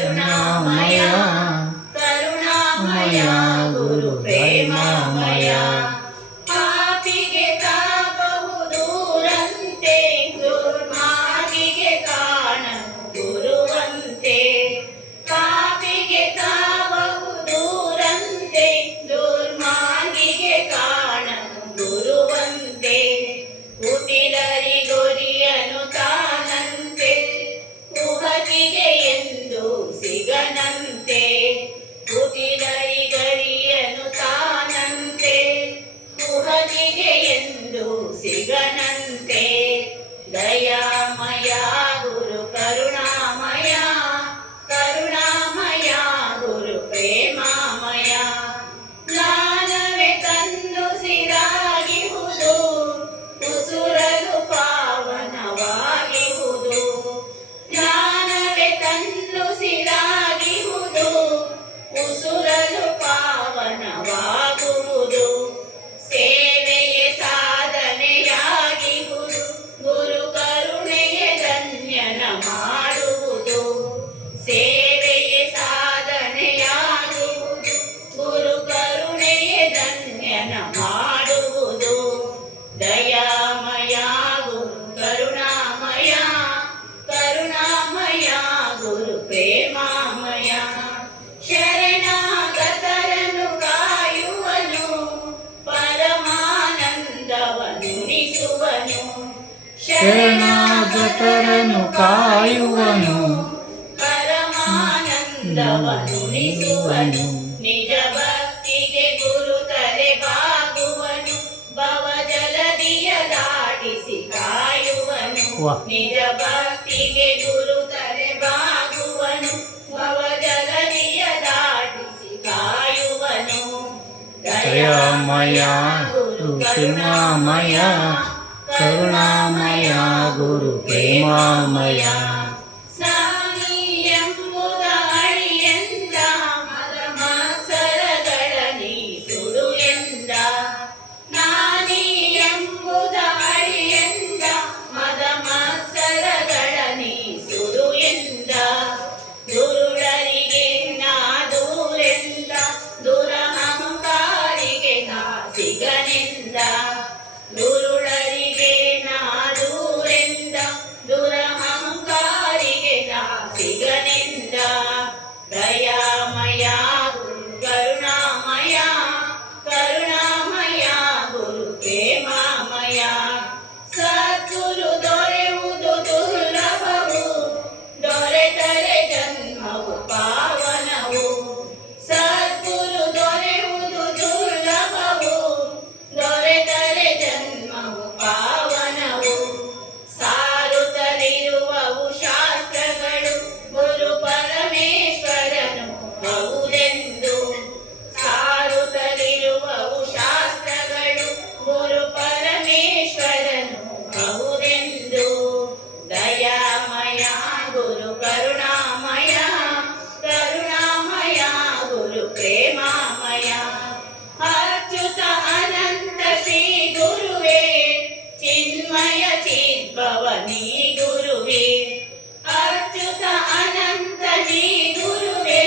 ಕರುಣಾಮಯ ಕರುಣಾಮಯ ಗುರು ಪ್ರೇಮಮಯ ಪಾಪಿಗೆ ಕಾಬಹುದೂರಂತೆ ದುರ್ಮಾರ್ಗಿಗೆ ಕಾಣನು ಗುರುವಂತೆ ಪಾಪಿಗೆ ಕಾಬಹುದೂರಂತೆ ದುರ್ಮಾರ್ಗಿಗೆ ಕಾಣನು ಗುರುವಂತೆ ಕುಟಿಲರಿಗೊರಿಯನು ತಾನಂತೆ ಕುಹಕಿಗೆ ಎಂದು ಸಿಗನಂತೆ ಕುಟಿಲರಿಗರಿಯನು ತಾನಂತೆ ಕುಹಕಿಗೆ ಎಂದು ಸಿಗನಂತೆ ದಯಾಮಯ ಗುರು ಕರುಣಾಮಯ ಕರುಣಾಮಯ ಗುರು ಪ್ರೇಮಮಯ ಜ್ಞಾನವೇ ತಂದು ಸಿರಾಗಿಹುದು ಉಸುರಲು ಪಾವನವಾಗಿಹುದು ಜ್ಞಾನವೇ ತಂದು ಸಿರಾಗಿಹುದು ಉಸುರಲು ಪಾವನವಾಗುವುದು ಸೇವೆಯೇ ಸಾಧನೆಯಾಗಿಹುದು ಗುರು ಕರುಣೆಯೇ ಧನ್ಯನ ಮಾಡುವುದು ಸೇವೆಯೇ ಸಾಧನೆಯಾಗುವುದು ಗುರು ಕರುಣೆಯೇ ಧನ್ಯನ ಮಾಡುವುದು ದಯಾಮಯ ಗುರು ಕರುಣಾಮಯ ಕರುಣಾಮಯ ಗುರು ಪ್ರೇಮಮಯ ಶರಣಾಗತರನ್ನು ಕಾಯುವನು ಪರಮಾನಂದವನುಣಿಸುವನು ಶರಣಾಗತರನ್ನು ಕಾಯುವನು ಪರಮಾನಂದವನುಣಿಸುವನು ನಿಜ ಭಕ್ತಿಗೆ ಗುರು ತಲೆ ಬಾಗುವನು ಭವಜಲದಿಯ ದಾಟಿಸಿ ಕಾಯುವನು ನಿಜ ಭಕ್ತಿಗೆ ಗುರು ತಲೆ ಬಾಗುವನು ಭವಜಲದಿಯ ದಾಟಿಸಿ ಕಾಯುವನು ದಯಾಮಯ ಗುರು ಕರುಣಾಮಯ ಕರುಣಾಮಯ ಗುರು ಪ್ರೇಮಮಯ ಸಾನಿ ಎಂಬುದ ಅಳಿಯಂದ ಮದ ಮತ್ಸರಗಳ ನೀ ಸುಡು ಎಂದ ನಾನಿ ಎಂಬುದ ಅಳಿಯಂದ ಮದ ಮತ್ಸರಗಳ ನೀ ಸುಡು ಎಂದ ದುರುಳರಿಗೆ ನಾ ದೂರೆಂದ ದುರಹಂಕಾರಿಗೆ ನಾ ಸಿಗನೆಂದ ದುರುಳರಿಗೆ ನಾ ದೂರೆಂದ ದುರಹಂಕಾರಿಗೆ ನಾ ಸಿಗನೆಂದ ದಯಾಮಯ ಗುರು ಕರುಣಾಮಯ ಕರುಣಾಮಯ ಗುರು ಪ್ರೇಮಮಯ ಸದ್ಗುರು ದೊರೆಯುವುದು ದುರ್ಲಭವು ದೊರೆತರೆ ಜನ್ಮವು ಪಾವನವು ಸದ್ಗುರು ದೊರೆಯುವುದು ದುರ್ಲಭವು ದೊರೆತರೆ ಜನ್ಮವು ಪಾವನವು ಸಾರುತ್ತಲಿರುವವು ಶಾಸ್ತ್ರಗಳು ಗುರು ಪರಮೇಶ್ವರನು ಹೌದೆಂದು ಸಾರುತ್ತಲಿರುವವು ಶಾಸ್ತ್ರಗಳು ಗುರು ಪರಮೇಶ್ವರನು ಹೌದೆಂದು ದಯಾಮಯ ಗುರು ಕರುಣಾಮಯ ಕರುಣಾಮಯ ಗುರು ಪ್ರೇಮಮಯ ಅಚ್ಯುತ ಅನಂತ ಶ್ರೀ ಗುರುವೇ ಚಿನ್ಮಯ ಚಿದ್ಭವನಿ ಗುರುವೇ ಅಚ್ಯುತ ಅನಂತ ಶ್ರೀ ಗುರುವೇ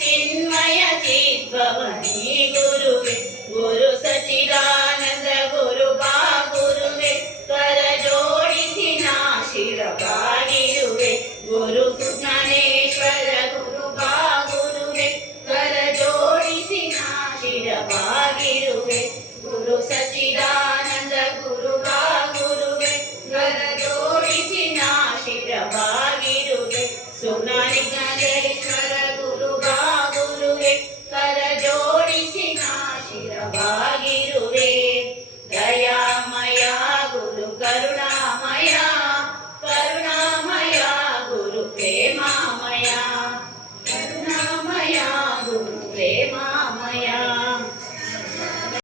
ಚಿನ್ಮಯ ಚಿದ್ಭವನಿ ಗುರುವೇ ಗುರು ಸಚ್ಚಿದಾನಂದ ಗುರು ಬಾ ಗುರುವೇ ಕರ ಜೋಡಿಸಿ ನಾ ಶಿರವಾಗಿರುವೆ ಗುರು ಜ್ಞಾನೇಶ್ವರ ಗುರು ಬಾ ಗುರುವೇ ಕರ ಜೋಡಿಸಿ ನಾ ಶಿರವಾಗಿರುವೆ ಗುರು ಸಚ್ಚಿದಾನಂದ ಗುರು ಬಾ ಗುರುವೇ ಕರ ಜೋಡಿಸಿ ನಾ ಶಿರವಾಗಿರುವೆ ಸುಜ್ಞಾನೇಶ್ವರ ಗುರು ಬಾ ಗುರುವೇ ಕರ ಜೋಡಿಸಿ ನಾ ಶಿರವಾಗಿರುವೆ ದಯಾಮಯ ಗುರು ಕರುಣಾಮಯ ಕರುಣಾಮಯ ಗುರು ಪ್ರೇಮಮಯ ಕರುಣಾಮಯ ಗುರು ಪ್ರೇಮ